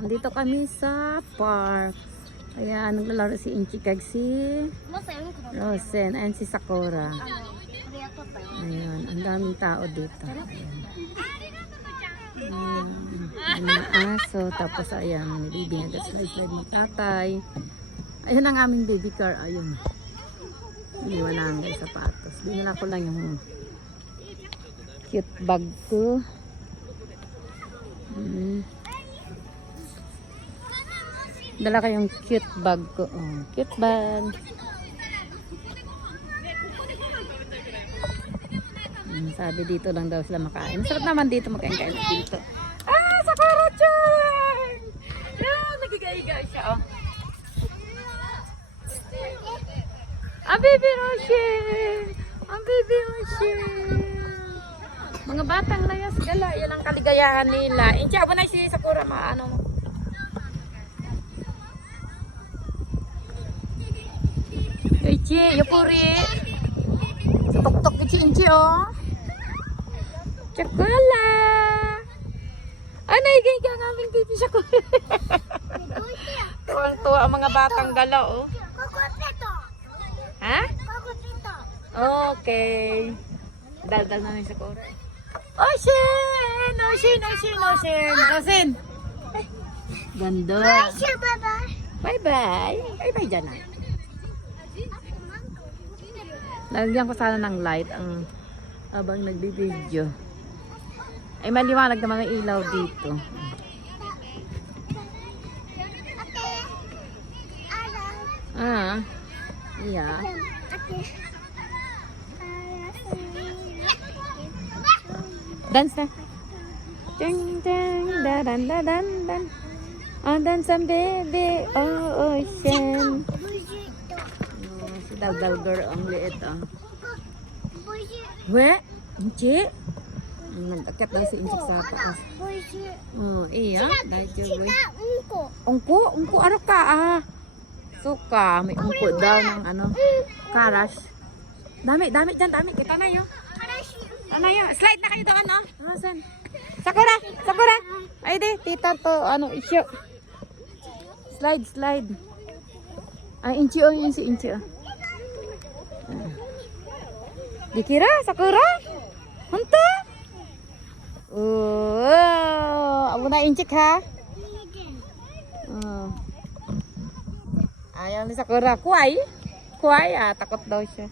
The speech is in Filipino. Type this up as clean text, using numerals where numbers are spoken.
Andito kami sa park. Ayan, naglalaro si Inchi kag si Rosen. Ayan si Sakura. Ayan, ang daming tao dito. Ayan. May mga aso. Tapos ayan, may baby nga slide ni tatay. Ayan ang aming baby car. Ayun. Iniwan namin yung sapatos. Dinala ko lang yung cute bag ko. Dala ko yung cute bag ko. Oh, cute bag. Sabi dito lang daw sila makain. Masarap naman dito makain-kain dito. Ah, Sakura-chan! Yan, nagigay-gay siya. Oh. Ah, baby Roshel! Ang baby Roshel! Mga batang layas gala. Yan ang kaligayahan nila. Inchi, abo na si Sakura. Maano mo. Inchi, yupuri. Sa tok-tok si Inchi, oh. Sakura! Ah, naigay ka ng aming baby Sakura. Tuwang-tuwa ang mga batang gala, oh. Ha? Okay. Dal-dal na yung Sakura. Ocean! Ocean! Ocean! Ocean! Ocean! Ganda. Bye-bye. Bye-bye dyan na. Lagyan ko sana ng light ang habang nagbibideo. Ay maliwanag na mga ilaw dito. Ah. Yeah. Dance na. Ding ding da dan da dan dan. Oh, dance ang baby. Oh, ocean. Oh, si Dal girl ang liit ah. We, Inchi. Nag-akit daw si Inchi sa taas. Oh, iya. Dahil boy. Ungko aro ka ah. Suka, may ungko daw ng ano, karas. Dami dyan, dami. Kita na yun. Ano yun? Slide na kayo doon, no? Saan? Sakura! Ay di, tita to, ano, isyo. Slide. Ay, Inchi, oh, yun si Inchi, oh. Dikira, Sakura? Hunta? Abo na Inchi, ha? Ayaw ni Sakura. Kuway, takot daw siya.